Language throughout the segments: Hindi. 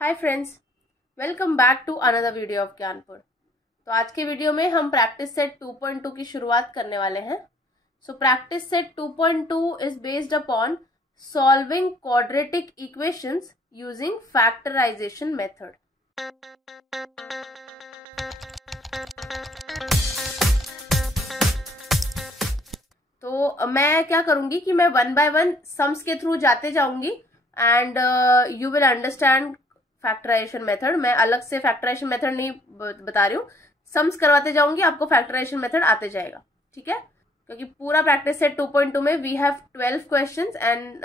Hi friends, welcome back to another video of Gyanpur. तो आज के वीडियो में हम प्रैक्टिस सेट 2.2 की शुरुआत करने वाले हैं। So practice set 2.2 is based upon solving quadratic equations using factorisation method. तो मैं क्या करूंगी कि मैं वन बाय वन सम्स के थ्रू जाते जाऊंगी and you will understand factorisation method. मैं अलग से फैक्टराइजेशन मेथड नहीं बता रही हूँ, सम्स करवाते जाऊंगी, आपको फैक्टराइजेशन मेथड आते जाएगा। ठीक है, क्योंकि पूरा प्रैक्टिस सेट 2.2 में we have 12 questions and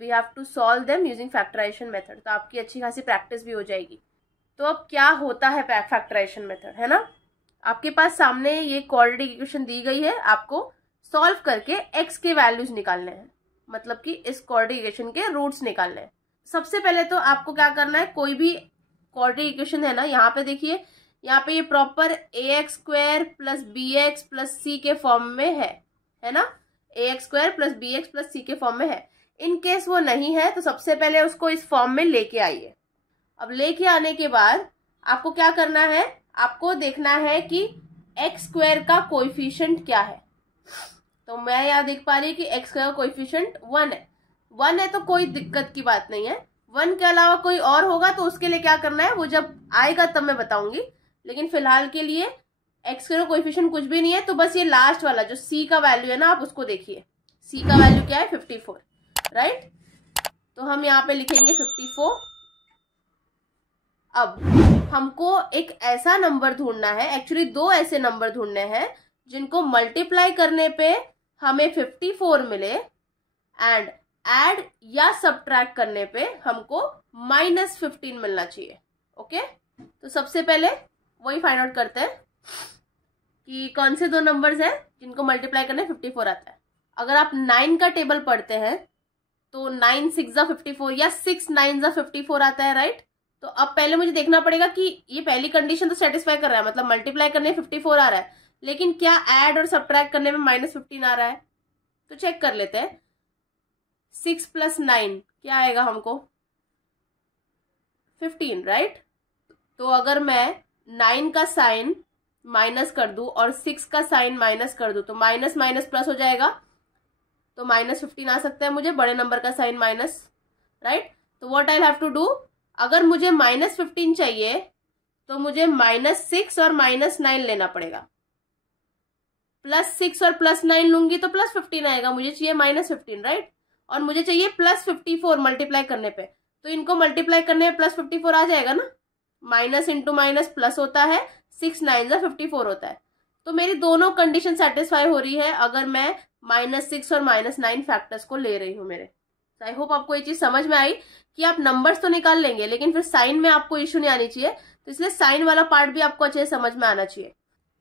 we have to solve them using factorisation method. तो आपकी अच्छी खासी प्रैक्टिस भी हो जाएगी। तो अब क्या होता है फैक्टराइजेशन मेथड, है ना। आपके पास सामने ये क्वाड्रेटिक इक्वेशन दी गई है, आपको सॉल्व करके x के वैल्यूज निकालने हैं, मतलब कि इस क्वाड्रेटिक इक्वेशन के रूट्स निकालने हैं। सबसे पहले तो आपको क्या करना है, कोई भी क्वाड्रेटिक इक्वेशन है ना, यहाँ पे देखिए, यहाँ पे ये proper ax² plus bx plus c के फॉर्म में है ना। ax² plus bx plus c के फॉर्म में है। इन केस वो नहीं है तो सबसे पहले उसको इस फॉर्म में लेके आइए। अब लेके आने के बाद आपको क्या करना है, आपको देखना है कि x² का कोएफिशिएंट क्या है। तो मैं यहाँ देख पा रही हूँ कि x² का कोएफिशिएंट 1 है। 1 है तो कोई दिक्कत की बात नहीं है। 1 के अलावा कोई और होगा तो उसके लिए क्या करना है, वो जब आएगा तब मैं बताऊंगी। लेकिन फिलहाल के लिए x² का कोएफिशिएंट कुछ भी नहीं है, तो बस ये लास्ट वाला जो c का वैल्यू है ना, आप उसको देखिए। c का वैल्यू क्या है, 54, राइट। तो हम यहाँ पे लिखेंगे 54। अब हमको एक ऐसा नंबर ढूंढना है, एक्चुअली दो ऐसे नंबर ढूंढने हैं जिनको मल्टीप्लाई करने पे हमें 54 मिले एंड ऐड या सब्ट्रैक्ट करने पे हमको -15 मिलना चाहिए। ओके, तो सबसे पहले वही फाइंड आउट करते हैं कि कौन से दो नंबर्स हैं जिनको मल्टीप्लाई करने 54 आता है। अगर आप 9 का टेबल पढ़ते हैं तो 9 6 जा 54 या 6 9 जा 54 आता है, राइट। तो अब पहले मुझे देखना पड़ेगा कि ये पहली कंडीशन तो सेटिस्फाई कर रहा है, मतलब मल्टीप्लाई करने 54 आ रहा है, लेकिन क्या ऐड और सब्ट्रैक्ट करने में -15 आ रहा है। तो चेक कर लेते हैं। 6 + 9 क्या आएगा हमको, 15, राइट। तो अगर मैं 9 का साइन माइनस कर दूं और 6 का साइन माइनस कर दूं तो माइनस माइनस प्लस हो जाएगा, तो -15 आ सकता है मुझे, बड़े नंबर का साइन माइनस, राइट। तो what I have to do, अगर मुझे -15 चाहिए तो मुझे -6 और -9 लेना पड़ेगा। +6 और +9 लूंगी तो +15 आएगा, मुझे चाहिए -15, राइट। और मुझे चाहिए +54 मल्टीप्लाई करने पे, तो इनको मल्टीप्लाई करने में +54 आ जाएगा ना। माइनस इंटू माइनस प्लस होता है, 6 9 जा 54 होता है। तो मेरी दोनों कंडीशन सेटिस्फाई हो रही है अगर मैं -6 और -9 फैक्टर्स को ले रही हूँ मेरे। आई होप आपको ये चीज समझ में आई कि आप नंबर्स तो निकाल लेंगे लेकिन फिर साइन में आपको इश्यू नहीं आनी चाहिए, तो इसलिए साइन वाला पार्ट भी आपको अच्छे से समझ में आना चाहिए।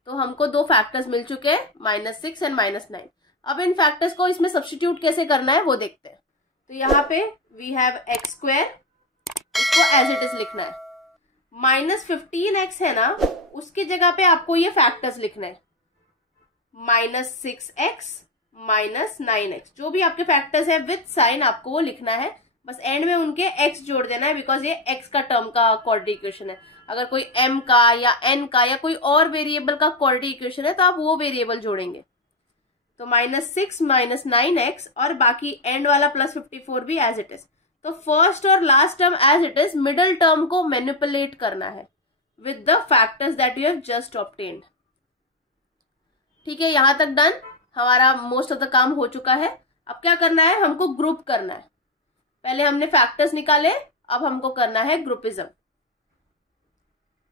तो हमको दो फैक्टर्स मिल चुके हैं, -6 एंड -9। अब इन फैक्टर्स को इसमें सब्स्टिट्यूट कैसे करना है वो देखते हैं। तो यहाँ पे वी हैव x², इसको एज इट इज लिखना है। -15x है ना, उसकी जगह पे आपको ये फैक्टर्स लिखना है, -6x -9x, जो भी आपके फैक्टर्स है विद साइन आपको वो लिखना है। बस एंड में उनके x जोड़ देना है, बिकॉज ये x का टर्म का क्वाड्रेटिक इक्वेशन है। अगर कोई m का या n का या कोई और वेरिएबल का क्वाड्रेटिक इक्वेशन है तो आप वो वेरिएबल जोड़ेंगे। तो -6 -9x और बाकी एंड वाला +54 भी एज इट इज। तो फर्स्ट और last term as it is, middle term को मैनिपुलेट करना है with the factors that you have just obtained. ठीक है, यहां तक डन, हमारा मोस्ट ऑफ द काम हो चुका है। अब क्या करना है, हमको ग्रुप करना है। पहले हमने फैक्टर्स निकाले, अब हमको करना है ग्रुपिज्म।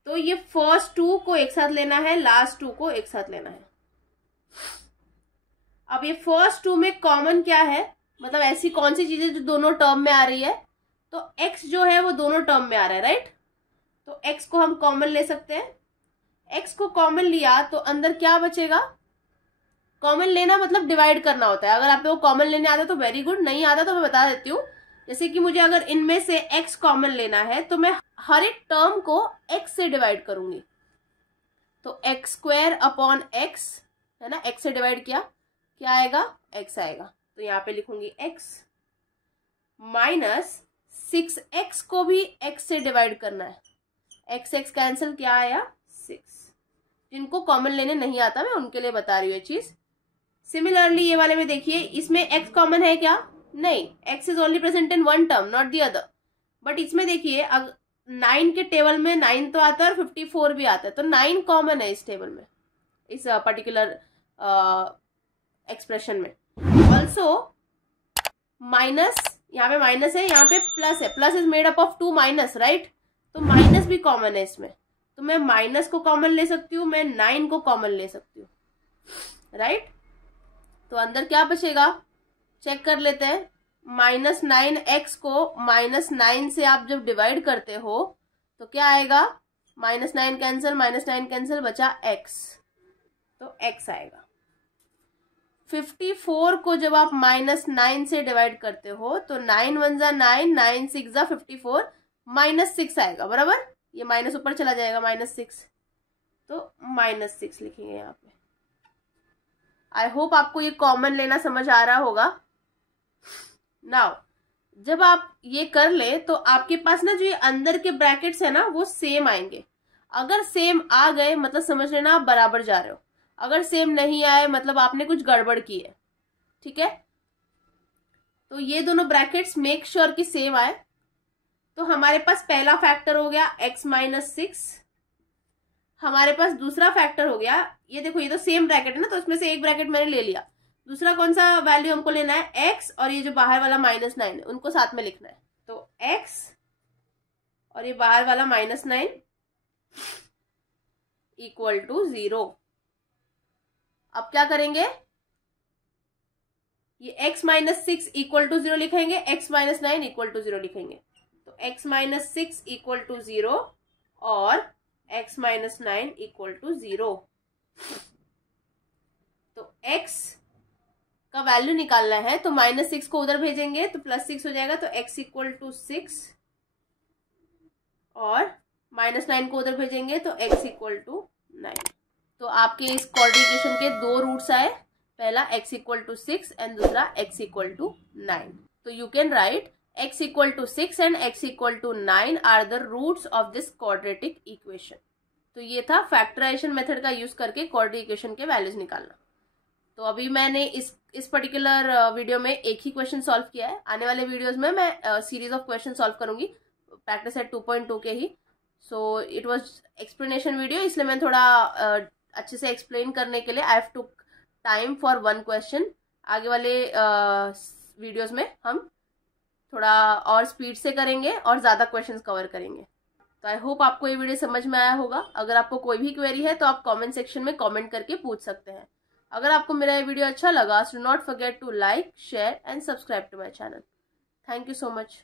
तो ये फर्स्ट 2 को एक साथ लेना है, लास्ट 2 को एक साथ लेना है। अब ये फर्स्ट 2 में कॉमन क्या है, मतलब ऐसी कौन सी चीजें जो दोनों टर्म में आ रही है, तो x जो है वो दोनों टर्म में आ रहा है, राइट। तो x को हम कॉमन ले सकते हैं। x को कॉमन लिया तो अंदर क्या बचेगा, कॉमन लेना मतलब डिवाइड करना होता है। अगर आप लोग कॉमन लेने आता तो वेरी गुड, नहीं आता तो मैं बता देती हूँ। जैसे कि मुझे अगर इनमें से x कॉमन लेना है तो मैं हर एक टर्म को x से डिवाइड करूंगी। तो x² अपॉन x है ना, x से डिवाइड किया, क्या आएगा, x आएगा। तो यहाँ पे लिखूंगी x 6x को भी x से डिवाइड करना है। x कैंसिल, क्या आया 6। जिनको कॉमन लेने नहीं आता मैं उनके लिए बता रही हूँ ये चीज। सिमिलरली ये वाले में देखिए, इसमें x कॉमन है क्या? नहीं, x is only present in one term not the other. But इसमें देखिए 9 के टेबल में 9 तो आता है और 54 भी आता है, तो 9 कॉमन है इस टेबल में, इस पर्टिकुलर एक्सप्रेशन में। ऑल्सो माइनस, यहाँ पे माइनस है, यहाँ पे प्लस है, plus is made up of 2 minus, right? तो माइनस भी कॉमन है इसमें, तो मैं माइनस को कॉमन ले सकती हूँ, मैं 9 को कॉमन ले सकती हूँ, राइट? तो अंदर क्या बचेगा चेक कर लेते हैं। -9x को -9 से आप जब डिवाइड करते हो तो क्या आएगा? -9 कैंसिल, -9 कैंसिल, बचा x, तो x आएगा। 54 को जब आप -9 से डिवाइड करते हो तो 9 1 जा 9, 9 6 जा 54, -6 आएगा, बराबर? ये माइनस ऊपर चला जाएगा, -6, तो -6 लिखेंगे यहाँ पे। आई होप आपको ये कॉमन लेना समझ आ रहा होगा। नाउ जब आप ये कर ले तो आपके पास ना जो ये अंदर के ब्रैकेट्स है ना वो सेम आएंगे। अगर सेम आ गए मतलब समझ लेना आप बराबर जा रहे हो, अगर सेम नहीं आए मतलब आपने कुछ गड़बड़ की है, ठीक है? तो ये दोनों ब्रैकेट्स मेक श्योर कि सेम आए। तो हमारे पास पहला फैक्टर हो गया x - 6, हमारे पास दूसरा फैक्टर हो गया, ये देखो ये तो सेम ब्रैकेट है ना, तो उसमें से एक ब्रैकेट मैंने ले लिया। दूसरा कौन सा वैल्यू हमको लेना है? x, और ये जो बाहर वाला -9 है उनको साथ में लिखना है। तो x और ये बाहर वाला -9 इक्वल टू 0। अब क्या करेंगे? ये x - 6 इक्वल टू 0 लिखेंगे, x - 9 इक्वल टू 0 लिखेंगे। तो x - 6 इक्वल टू 0 और x - 9 इक्वल टू 0। तो x का वैल्यू निकालना है तो -6 को उधर भेजेंगे तो +6 हो जाएगा, तो x इक्वल टू 6, और -9 को उधर भेजेंगे तो x इक्वल टू 9। तो आपके इस क्वाड्रेटिक के दो रूट्स आए, पहला x इक्वल टू 6 एंड दूसरा x इक्वल टू 9। तो you can write x equal to 6 and x equal to 9 are the roots of this quadratic equation. तो ये था फैक्टराइजेशन मेथड का यूज करके क्वाड्रेटिक इक्वेशन के वैल्यूज निकालना। तो अभी मैंने इस पर्टिकुलर वीडियो में एक ही क्वेश्चन सॉल्व किया है। आने वाले वीडियोस में मैं सीरीज ऑफ क्वेश्चन सॉल्व करूंगी, प्रैक्टिस सेट 2.2 के ही। So it was explanation video, इसलिए मैं थोड़ा अच्छे से एक्सप्लेन करने के लिए I have took time for one question. आगे वाले वीडियोस में हम थोड़ा और स्पीड से करेंगे और ज्यादा क्वेश्चंस कवर करेंगे। तो आई होप आपको ये वीडियो समझ में आया होगा। अगर आपको कोई भी क्वेरी है तो आप कमेंट सेक्शन में कमेंट करके पूछ सकते हैं। अगर आपको मेरा ये वीडियो अच्छा लगा so do not forget to like, share and subscribe to my channel. Thank you so much.